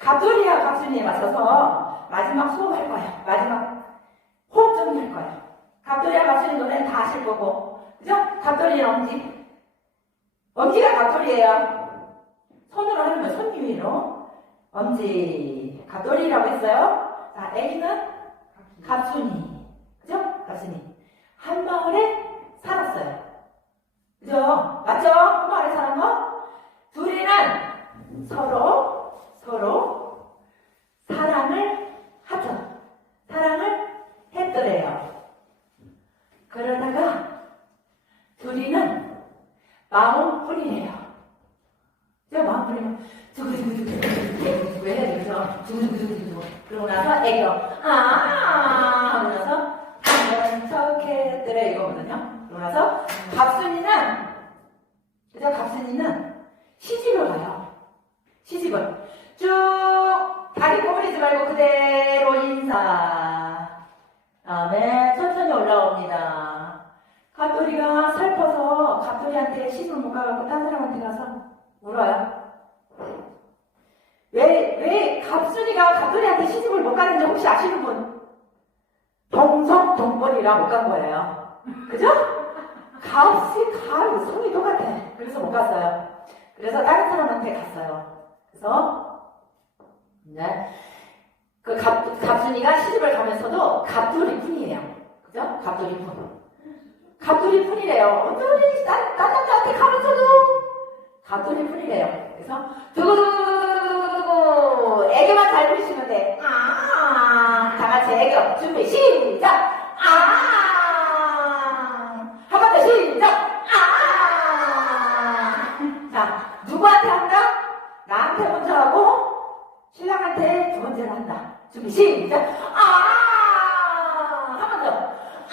갑돌이와 갑순이에 맞춰서 마지막 수업할 거예요. 마지막 호흡 정리할 거예요. 갑돌이와 갑순이 노래는 다 아실 거고, 그죠? 갑돌이는 엄지. 엄지가 갑돌이에요. 손으로 하는 거, 손 위로. 엄지. 갑돌이라고 했어요. 자, 애기는 갑순이. 그죠? 갑순이. 한 마을에 살았어요. 그죠? 맞죠? 한 마을에 사는 거? 둘이는 서로, 서로 사랑을 하죠. 사랑을 했더래요. 그러다가 둘이는 마음뿐이래요. 저 마음뿐이면 두구두구두구 되죠? 두구두구두구 그러고 나서 애교 아 하고 나서 한번 척했더래 이거거든요. 그러고 나서 갑순이는 그죠? 갑순이는 시집을 가요. 시집을 쭉 다리 꼬부리지 말고 그대로 인사. 다음에 천천히 올라옵니다. 갑돌이가 슬퍼서 갑돌이한테 시집을 못 가갖고 딴 사람한테 가서 울어요. 왜, 왜 갑순이가 갑돌이한테 시집을 못 가는지 혹시 아시는 분? 동성 동본이라 못 간 거예요. 그죠? 갑이 갑 성이 똑같아. 그래서 못 갔어요. 그래서 다른 사람한테 갔어요. 그래서 네. 그 갑, 갑순이가 시집을 가면서도 갑돌이 뿐이에요. 그죠? 갑돌이 뿐. 갑돌이 뿐이래요. 어쩌니 딴, 딴 남자한테 가면서도 갑돌이 뿐이래요. 그래서 두구두구두구두구 애교만 잘 부리시면 돼. 아, 다 같이 애교 준비 시작. 아, 한 번 더 시작. 아, 자 누구한테 한다? 나한테 먼저 하고 신랑한테 두 번째로 한다. 준비 시작. 아, 한 번 더.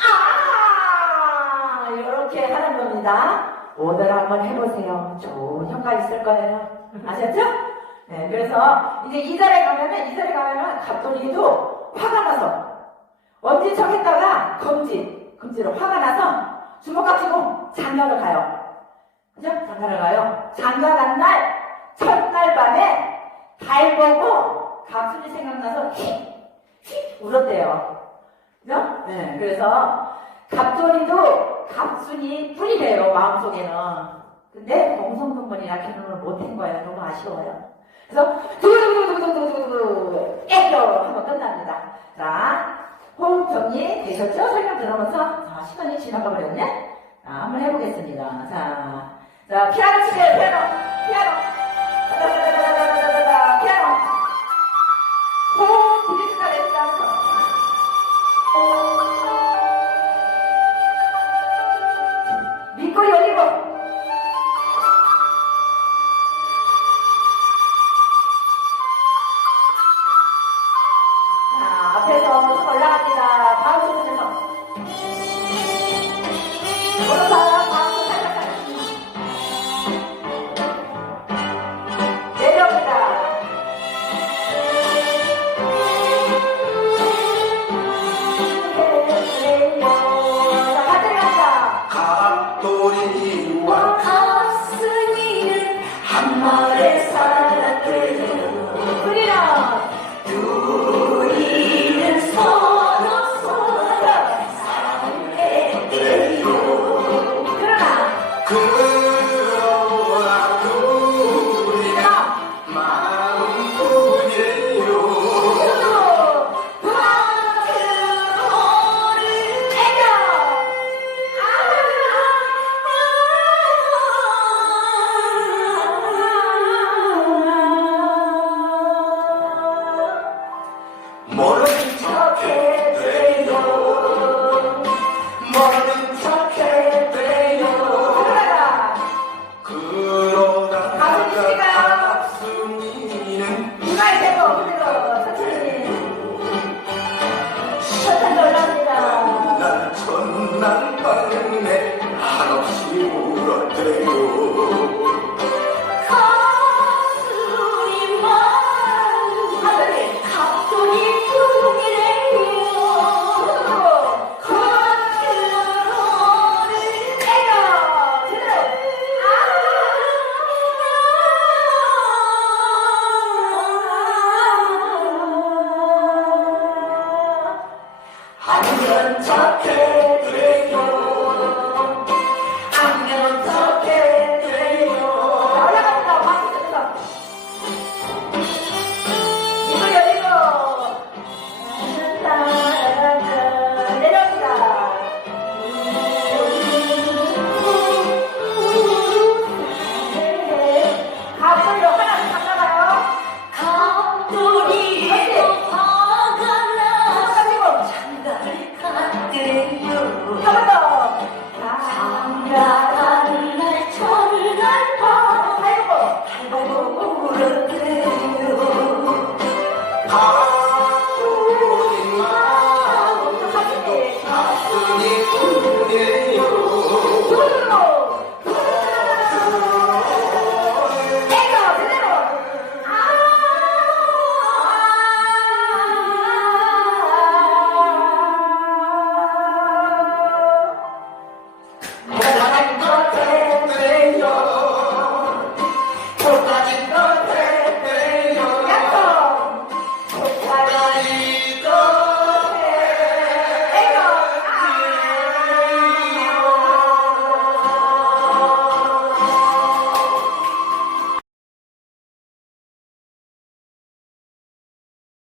아, 이렇게 하는 겁니다. 오늘 한번 해보세요. 좋은 효과 있을 거예요. 아셨죠? 네, 그래서 이제 이 자리에 가면은 이 자리에 가면은 갑돌이도 화가 나서 엄지척 했다가 검지, 검지로 화가 나서 주먹 가지고 장가를 가요. 그죠? 장가를 가요. 장가 간 날, 첫날 밤에 달 보고 갑순이 생각나서 휙, 휙 울었대요. 그죠? 네, 그래서 갑돌이도 갑순이 뿐이래요, 마음속에는. 근데 공성동본이라 결혼을 못한 거예요. 너무 아쉬워요. 그래서 두두두두두두두두 애교 한번 끝납니다. 자, 호흡 정리 되셨죠? 설명 들으면서 자, 시간이 지나가 버렸네. 자, 한번 해보겠습니다. 자, 자 피아노 치세요, 피아노, 피아노. 우리와. 가슴이는 한 마을에 살았대요. 우리라. 둘이는 서로 서로 사랑했대요